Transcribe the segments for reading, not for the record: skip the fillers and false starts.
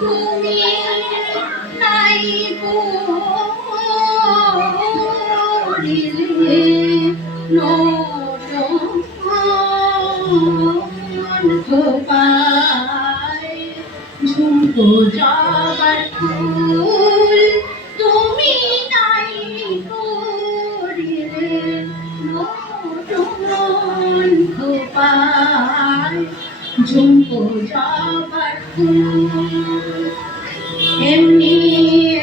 তুমি নাই করিলে নটন খোপায় ঝুমকো জবার ফুল তুমি নাই করিলে নটন খোপায় ঝুমকো জবার ফুল এমনি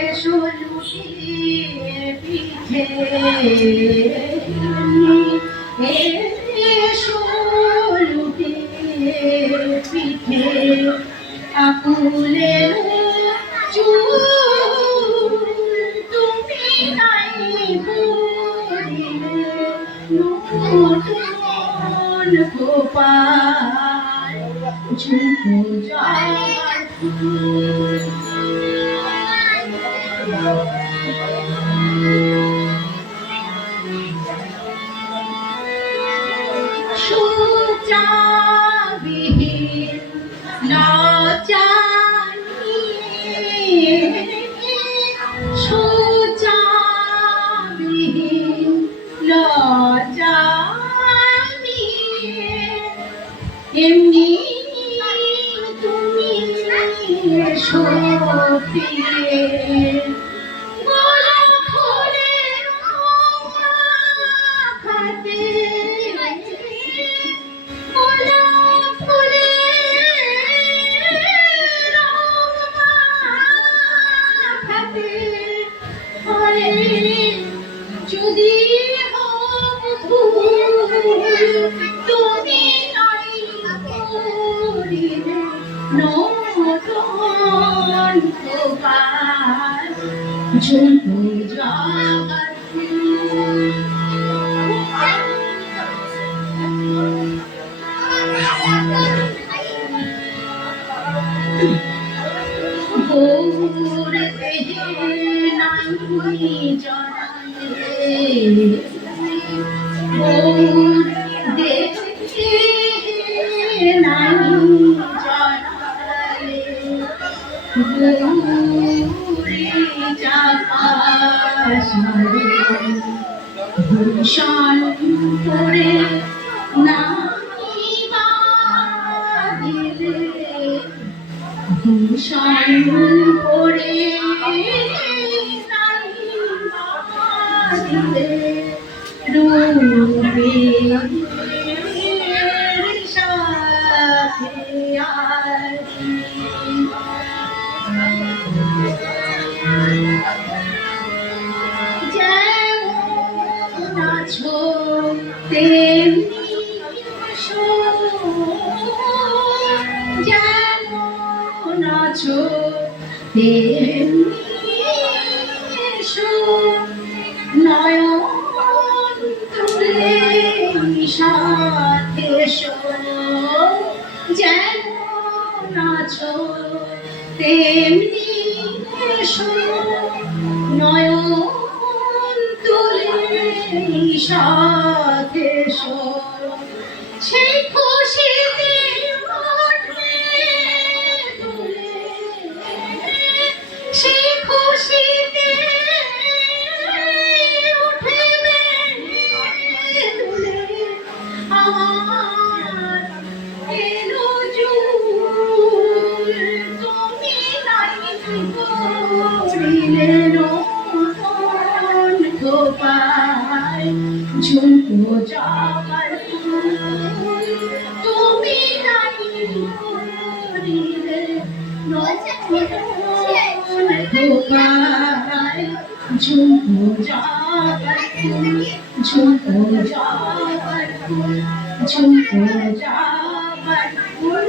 এসো লুটিয়ে পিঠে এসো লুটিয়ে পিঠে আকুলের চুল তুমি নাই করিলে নটন খোপায় ঝুমকো জবার ফুল সুচাবিহীন লজ্জা নিয়ে সুচাবিহীন লজ্জা নিয়ে এমনি তুমি এসো ফিরে যদি তুমি নাই করিলে নটন খোপায় ঝুমকো জবার ফুল গৌর দেহে নাই জড়ালে গৌর দেহে নাই জড়ালে গৌরী চাপা সারে ভূষণ করে নাই বাঁধিলে ভূষণ করে নাই বাঁধিলে রূপের সাথে আছি যেমন আছো তেমনি এসো যেমন আছো তেমনি এসো নয়ন তুলে সাথে এসো যেমন আছো তেমনি এসো নয়ন তুলে সাথে এসো সেই খুশিতে ওঠে তুলে সেই খুশিতে উঠবে তুলে আমার এলো জুল তুমি নাই করিলে নটন খোপায় ঝুমকো জবার ফুল তুমি নাই করিলে নটন খোপায় ঝুমকো জবার ফুল ঝুমকো জবার ফুল ঝুমকো জবার ফুল